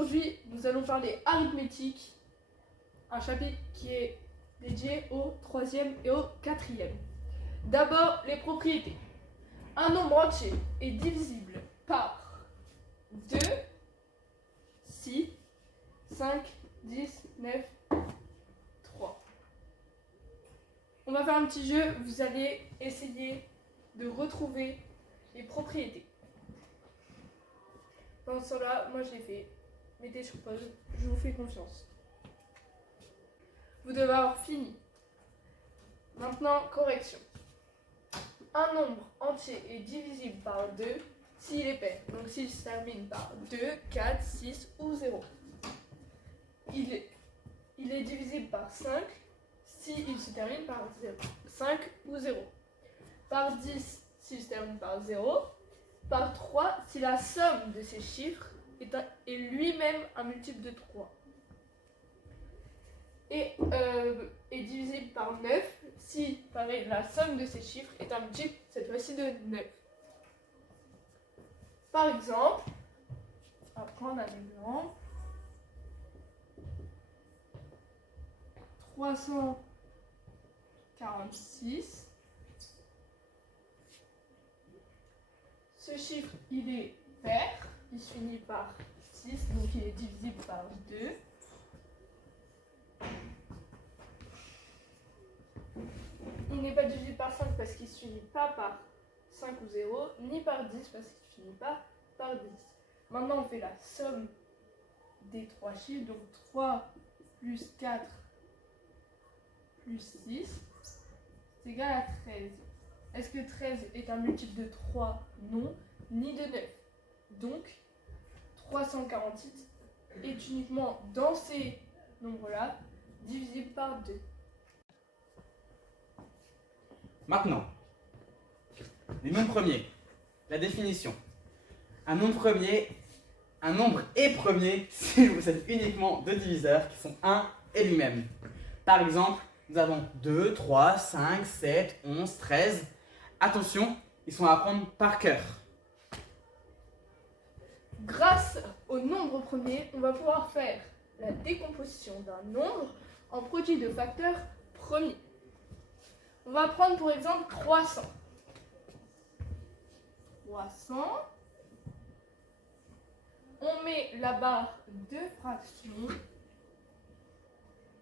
Aujourd'hui, nous allons parler arithmétique, un chapitre qui est dédié au 3e et au 4e. D'abord, les propriétés. Un nombre entier est divisible par 2, 6, 5, 10, 9, 3. On va faire un petit jeu, vous allez essayer de retrouver les propriétés. Pendant ce temps-là, moi je l'ai fait. Mettez sur pause, je vous fais confiance. Vous devez avoir fini. Maintenant, correction. Un nombre entier est divisible par 2 s'il est pair. Donc s'il se termine par 2, 4, 6 ou 0. Il est divisible par 5 s'il se termine par 0, 5 ou 0. Par 10 s'il se termine par 0. Par 3 si la somme de ces chiffres est lui-même un multiple de 3. Et est divisible par 9 si, pareil, la somme de ces chiffres est un multiple, cette fois-ci de 9. Par exemple, on va prendre un exemple. 346. Ce chiffre, il est pair, il se finit par 6, donc il est divisible par 2. Il n'est pas divisé par 5 parce qu'il ne se finit pas par 5 ou 0, ni par 10 parce qu'il ne finit pas par 10. Maintenant, on fait la somme des trois chiffres, donc 3 plus 4 plus 6, c'est égal à 13. Est-ce que 13 est un multiple de 3? Non, ni de 9. Donc, 348 est uniquement dans ces nombres-là divisible par 2. Maintenant, les nombres premiers. La définition. Un nombre est premier s'il possède uniquement deux diviseurs qui sont 1 et lui-même. Par exemple, nous avons 2, 3, 5, 7, 11, 13. Attention, ils sont à apprendre par cœur. Grâce au nombre premier, on va pouvoir faire la décomposition d'un nombre en produit de facteurs premiers. On va prendre pour exemple 300. 300. On met la barre de fraction.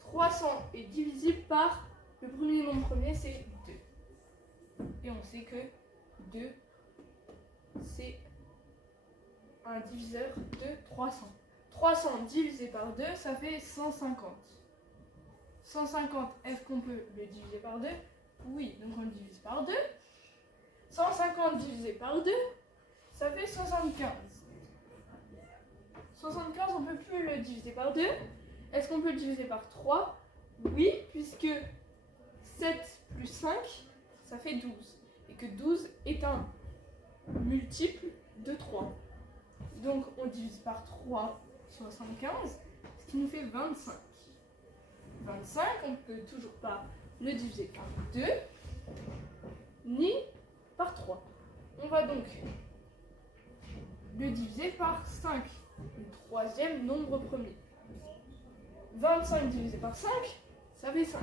300 est divisible par le premier nombre premier, c'est 2. Et on sait que 2, c'est un diviseur de 300. 300 divisé par 2, ça fait 150. 150, est-ce qu'on peut le diviser par 2? Oui, donc on le divise par 2. 150 divisé par 2, ça fait 75. 75, on ne peut plus le diviser par 2. Est-ce qu'on peut le diviser par 3? Oui, puisque 7 plus 5, ça fait 12. Et que 12 est un multiple de 3. Donc on divise par 3, 75, ce qui nous fait 25. 25, on ne peut toujours pas le diviser par 2, ni par 3. On va donc le diviser par 5, le troisième nombre premier. 25 divisé par 5, ça fait 5.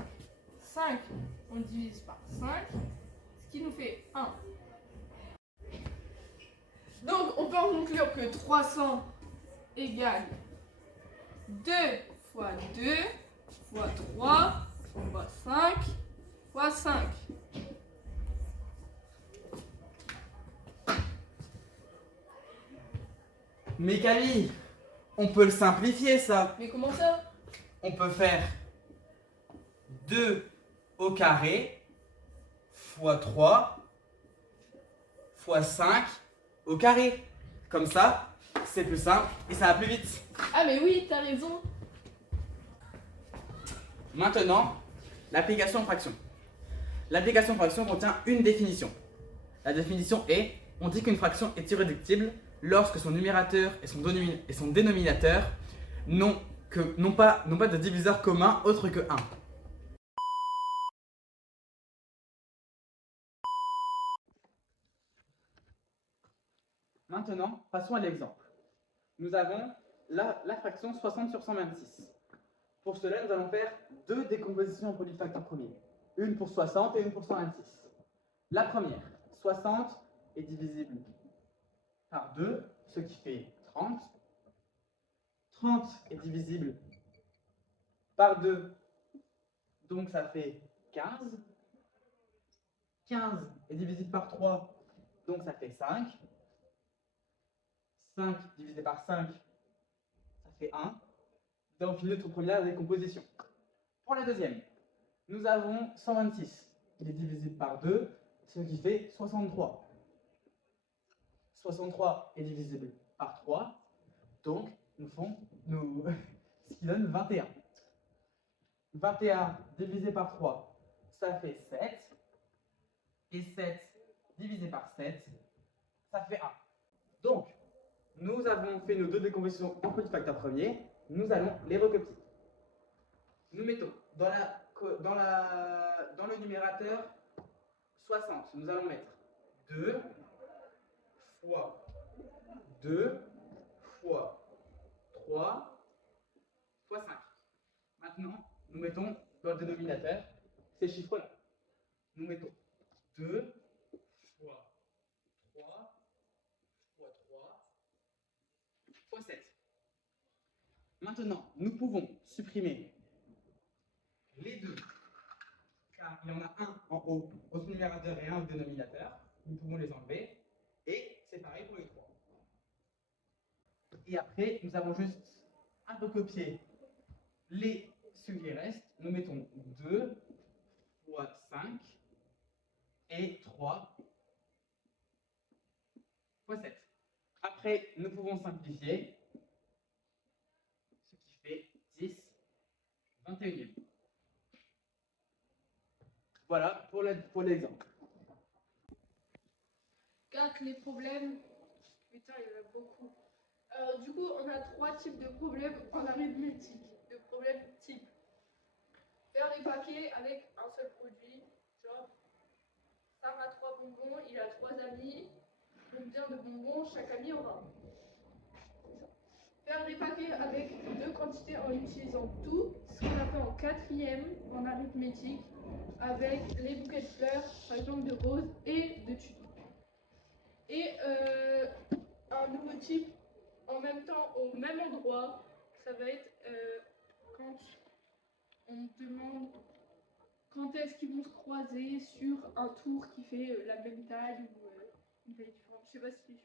5, on divise par 5, ce qui nous fait 1. Donc, on peut en conclure que 300 égale 2 fois 2 fois 3 fois 5 fois 5. Mais Camille, on peut le simplifier ça. Mais comment ça? On peut faire 2 au carré fois 3 fois 5 au carré. Comme ça, c'est plus simple et ça va plus vite. Ah mais oui, t'as raison. Maintenant, l'application fraction. L'application fraction contient une définition. La définition est, on dit qu'une fraction est irréductible lorsque son numérateur et son dénominateur n'ont pas de diviseur commun autre que 1. Maintenant, passons à l'exemple. Nous avons la fraction 60 sur 126. Pour cela, nous allons faire deux décompositions en produit de facteurs premiers. Une pour 60 et une pour 126. La première, 60 est divisible par 2, ce qui fait 30. 30 est divisible par 2, donc ça fait 15. 15 est divisible par 3, donc ça fait 5. 5 divisé par 5, ça fait 1. Nous avons fini notre première décomposition. Pour la deuxième, nous avons 126. Il est divisible par 2, ce qui fait 63. 63 est divisible par 3, donc ce qui donne 21. 21 divisé par 3, ça fait 7. Et 7 divisé par 7, ça fait 1. Donc, nous avons fait nos deux décompositions en petit facteur premier. Nous allons les recopier. Nous mettons dans le numérateur 60, nous allons mettre 2 fois 2 fois 3 fois 5. Maintenant, nous mettons dans le dénominateur ces chiffres-là. Nous mettons 2 fois 3 fois 3 fois 7. Maintenant, nous pouvons supprimer les deux, car il y en a un en haut au numérateur et un au dénominateur. Nous pouvons les enlever, et c'est pareil pour les trois. Et après, nous avons juste à recopier ceux qui restent. Nous mettons 2 fois 5 et 3 fois 7. Après, nous pouvons simplifier, ce qui fait 10 21e. Voilà pour l'exemple. 4, les problèmes. Putain, il y en a beaucoup. Alors, du coup, on a 3 types de problèmes en arithmétique. De problèmes type. Faire des paquets avec un seul produit. Genre, Sam a 3 bonbons, il a 3 amis. Combien de bonbons chaque ami aura? Faire des paquets avec 2 quantités en utilisant tout, ce qu'on a fait en 4e en arithmétique, avec les bouquets de fleurs, par exemple de roses et de tulipes. Et un nouveau type en même temps au même endroit, ça va être quand on demande quand est-ce qu'ils vont se croiser sur un tour qui fait la même taille ou une taille différente. Je sais pas si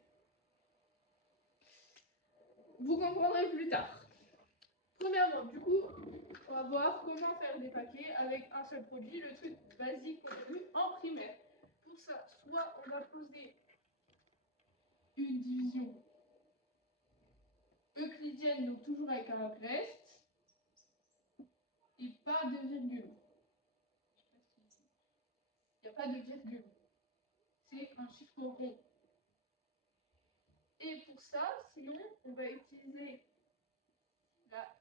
vous comprendrez plus tard. Premièrement, du coup, on va voir comment faire des paquets avec un seul produit, le truc basique qu'on a vu en primaire. Pour ça, soit on va poser une division euclidienne, donc toujours avec un reste, et pas de virgule. Il n'y a pas de virgule. C'est un chiffre rond. Et pour ça, sinon, on va utiliser la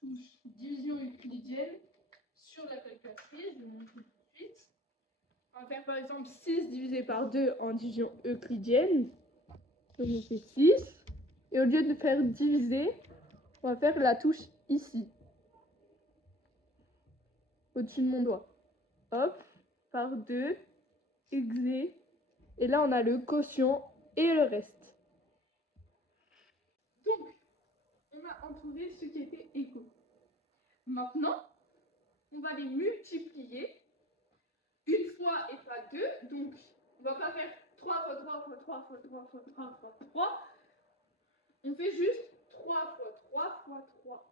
touche division euclidienne sur la calculatrice. Je vais vous montrer tout de suite. On va faire par exemple 6 divisé par 2 en division euclidienne. Donc on fait 6. Et au lieu de faire diviser, on va faire la touche ici. Au-dessus de mon doigt. Hop, par 2, exé. Et là on a le quotient et le reste. Donc, on a entouré ce qui était égaux. Maintenant, on va les multiplier une fois et pas deux. Donc, on ne va pas faire 3 fois 3 fois 3 fois 3 fois 3 fois 3. On fait juste 3 fois 3 fois 3.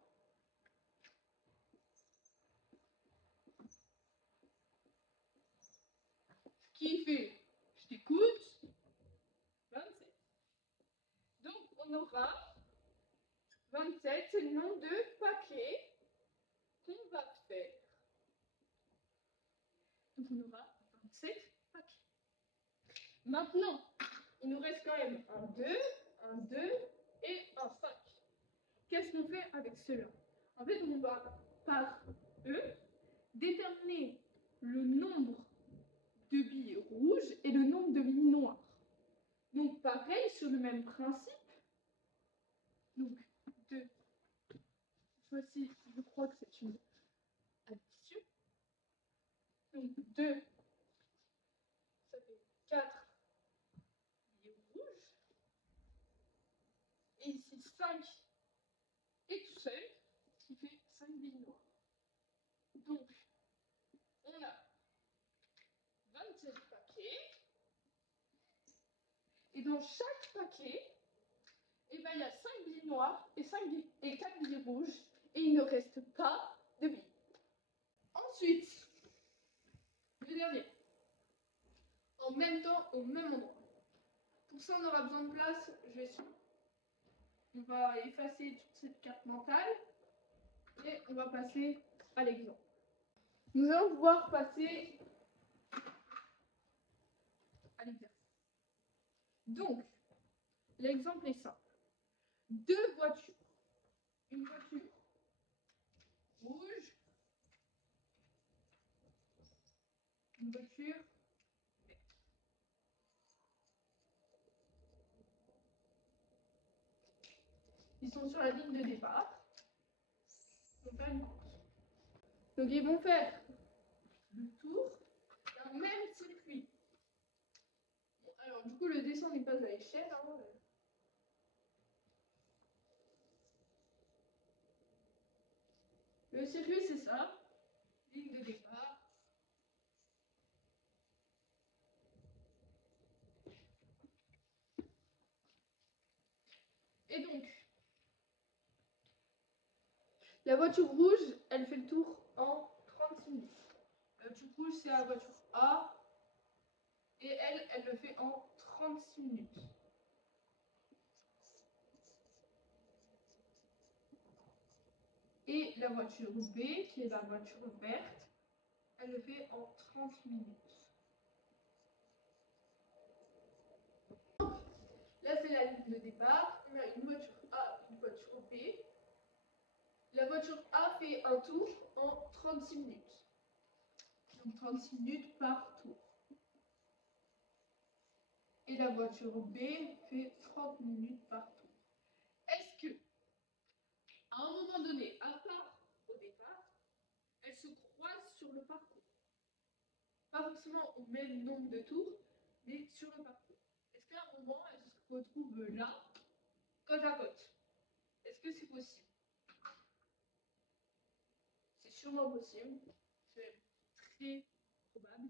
Ce qui fait, je t'écoute, 27. Donc, on aura 27, c'est le nombre de paquets qu'on va faire. Donc, on aura 27 paquets. Maintenant, il nous reste quand même un 2 et un 5. Qu'est-ce qu'on fait avec cela? En fait, on va, par E, déterminer le nombre de billes rouges et le nombre de billes noires. Donc, pareil, sur le même principe, Donc 2. Cette fois-ci, je crois que c'est une addition. Donc 2, ça fait 4 billets rouges. Et ici 5 est tout seul, ce qui fait 5 billes noires. Donc, on a 27 paquets. Et dans chaque paquet, eh ben, il y a 5 billes noires et 4 billes rouges. Et il ne reste pas de billes. Ensuite, le dernier. En même temps, au même endroit. Pour ça, on aura besoin de place. On va effacer toute cette carte mentale. Et on va passer à l'exemple. Nous allons pouvoir passer à l'exercice. Donc, l'exemple est simple. 2 voitures. Une voiture rouge, une voiture verte. Ils sont sur la ligne de départ. Ils vont faire une course. Donc ils vont faire le tour d'un même circuit. Bon, alors du coup le dessin n'est pas à l'échelle. Hein. Le circuit c'est ça. Ligne de départ. Et donc, la voiture rouge, elle fait le tour en 36 minutes. La voiture rouge, c'est la voiture A. Et elle le fait en 36 minutes. Et la voiture B, qui est la voiture verte, elle le fait en 30 minutes. Là, c'est la ligne de départ. On a une voiture A, une voiture B. La voiture A fait un tour en 36 minutes. Donc 36 minutes par tour. Et la voiture B fait 30 minutes par tour. Est-ce que, à un moment donné, à part au départ, elles se croisent sur le parcours? Pas forcément au même nombre de tours, mais sur le parcours. Est-ce qu'à un moment, elles se retrouvent là, côte à côte? Est-ce que c'est possible? C'est sûrement possible. C'est très probable.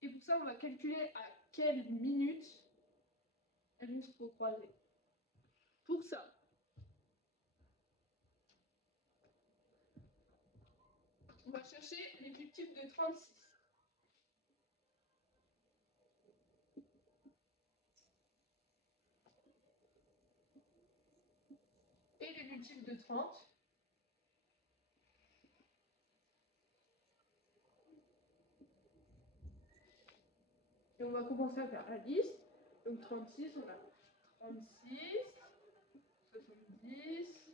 Et pour ça, on va calculer à quelle minute elles vont se recroiser. Pour ça, on va chercher les multiples de 36. Et les multiples de 30. Et on va commencer à faire la liste. Donc 36, on a 36, 70,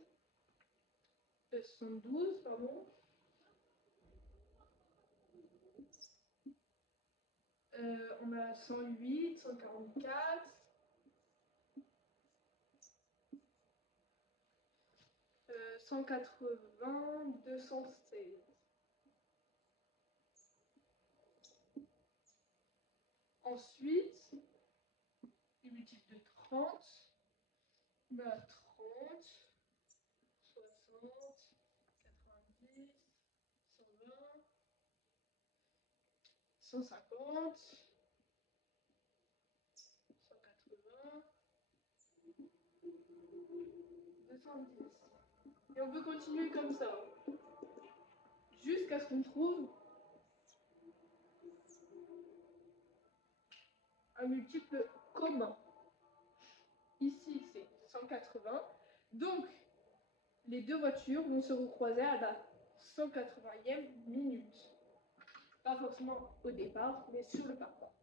72, pardon. On a 108, 144, 180, 216. Ensuite, les multiples de 30, on a 30, 60, 90, 120, 150, 180, 210. Et on peut continuer comme ça, jusqu'à ce qu'on trouve un multiple commun. Ici, c'est 180. Donc, les deux voitures vont se recroiser à la 180e minute. Pas forcément au départ, mais sur le parcours.